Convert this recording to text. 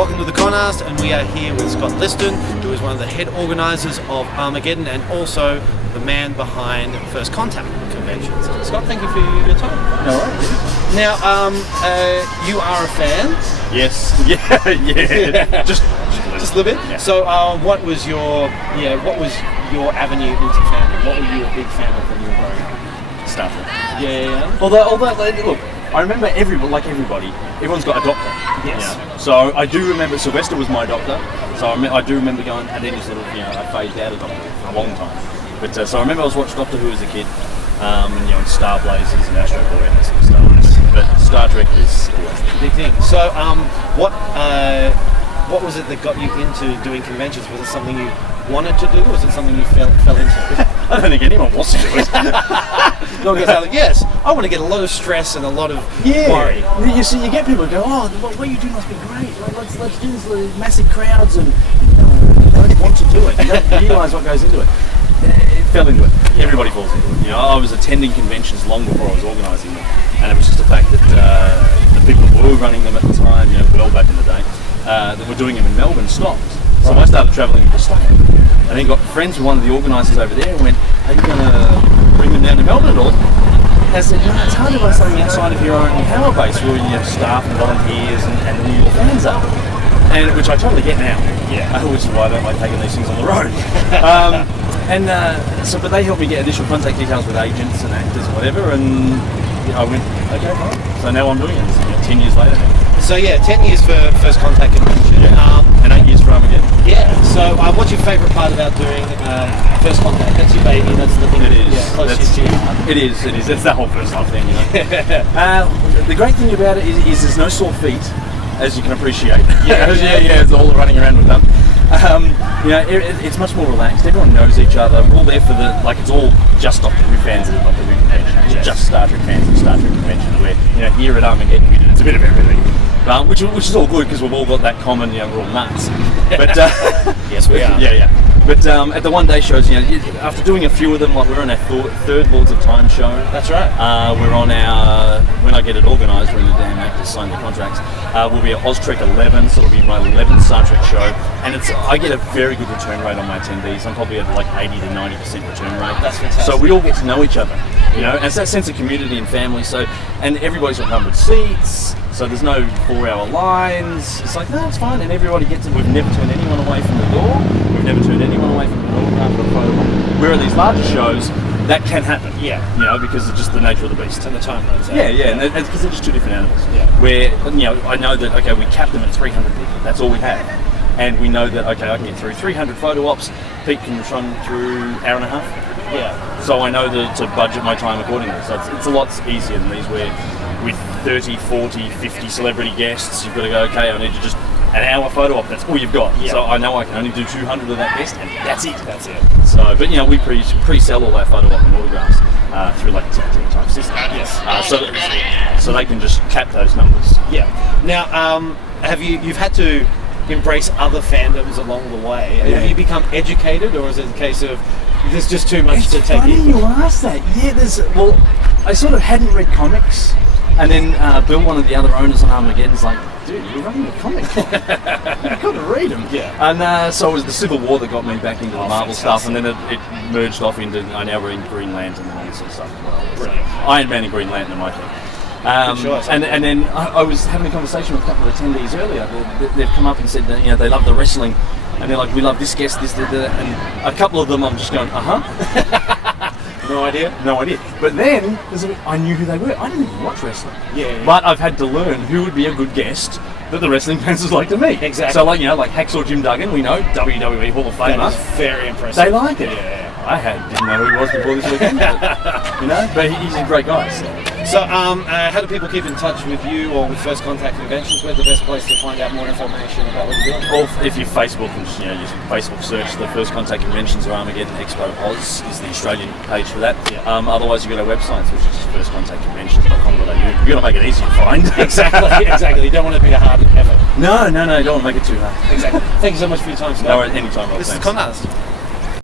Welcome to the Conquest, and we are here with Scott Liston, who is one of the head organisers of Armageddon and also the man behind First Contact Conventions. Scott, thank you for your time. No worries. Now, you are a fan. Yes. Yeah. Just a little bit. Yeah. So, what was your avenue into fandom? What were you a big fan of when you were growing up? Star Trek. Yeah. Although look, I remember everybody, everyone's got a doctor. Yes. You know? So I do remember Sylvester was my doctor. So I do remember going, and then I phased out of Doctor Who for a long time. But so I remember I was watching Doctor Who as a kid, and Star Blazers and Astro Boy and that sort of stuff. But Star Trek was always the big thing. So what was it that got you into doing conventions? Was it something you wanted to do, or was it something you fell into? I don't think anyone wants to do it. Yes, I want to get a lot of stress and a lot of worry. You see, you get people who go, what you do must be great. Let's do this with massive crowds, and they don't want to do it. You don't realise what goes into it. It fell into it. Yeah. Everybody falls into it. I was attending conventions long before I was organising them, and it was just the fact that the people who were running them at the time, well back in the day, that were doing them in Melbourne stopped. So I started travelling to State, and then got friends with one of the organisers over there and went, are you going to bring them down to Melbourne at all? And I said, it's hard to run something outside of your own power base where you have staff and volunteers and your fans are. And which I totally get now. Yeah. Which is why I don't like taking these things on the road. But they helped me get initial contact details with agents and actors and whatever, and I went, okay, fine. So now I'm doing it, 10 years later now. So 10 years for First Contact Convention. Yeah. And 8 years for Armageddon. Yeah. So what's your favourite part about doing First Contact? That's your baby. That's the thing. It is. Closest to you. It is. It's that whole first love thing, The great thing about it is there's no sore feet, as you can appreciate. Yeah. It's all running around with them. It's much more relaxed. Everyone knows each other. We're all there for it's all just Doctor Who fans at the Doctor Who convention. It's just Star Trek fans at Star Trek convention. Where here at Armageddon it's a bit of everything. Which is all good because we've all got that common, we're all nuts. But yes, we are. Yeah. But at the one-day shows, after doing a few of them, we're on our third Lords of Time show. That's right. We're on our, when I get it organised, when the damn actors sign the contracts, we'll be at Oztrek 11, so it'll be my 11th Star Trek show, and I get a very good return rate on my attendees. I'm probably at 80 to 90% return rate. That's fantastic. So we all get to know each other, and it's that sense of community and family. So, and everybody's got numbered seats. So there's no 4-hour lines. It's no, it's fine, and everybody gets it. We've never turned anyone away from the door. We've never turned anyone away from the door after a photo. Where are these larger shows? That can happen. Yeah. Because it's just the nature of the beast. And the time runs out. Yeah, and it's because they're just two different animals. Yeah. Where I know that we cap them at 300 people. That's all we have, and we know that I can get through 300 photo ops. Pete can run through hour and a half. Yeah. So I know that to budget my time accordingly. So it's a lot easier than these where with 30, 40, 50 celebrity guests, you've got to go, okay, I need to just an hour photo op, that's all you've got. Yeah. So I know I can only do 200 of that guest, and that's it. So, but we pre-sell all our photo op and autographs through a ticketing type system. Yes. So they can just cap those numbers. Yeah. Now, you've had to embrace other fandoms along the way? Yeah. Have you become educated, or is it a case of there's just too much to take in? It's funny you ask that. Yeah, I sort of hadn't read comics. And then Bill, one of the other owners on Armageddon, is like, dude, you're running a comic club. You've got to read them. Yeah. And so it was the Civil War that got me back into the Marvel stuff, and then it merged off into, I now read Green Lantern and all this sort of stuff as well. Brilliant. Iron Man and Green Lantern are my thing. Good choice. And then I was having a conversation with a couple of attendees earlier. They've come up and said that they love the wrestling, and they're like, we love this guest, this, that, and a couple of them I'm just going, No idea. But then, I knew who they were. I didn't even watch wrestling. Yeah. But I've had to learn who would be a good guest that the wrestling fans would like to meet. Exactly. So like Hacksaw Jim Duggan, we know, WWE Hall of Famer. That is very impressive. They like it. Yeah. I didn't know who he was before this weekend. But he's a great guy. So how do people keep in touch with you or with First Contact Conventions? Where's the best place to find out more information about what you're doing? Or if you Facebook and use Facebook search, the First Contact Conventions Armageddon Expo Oz is the Australian page for that. Yeah. Otherwise you've got our websites, which is firstcontactconventions.com.au. You've got to make it easy to find. Exactly. You don't want it to be a hard effort. No, you don't want to make it too hard. Exactly. Thank you so much for your time, Scott. No, anytime. This is Conquest.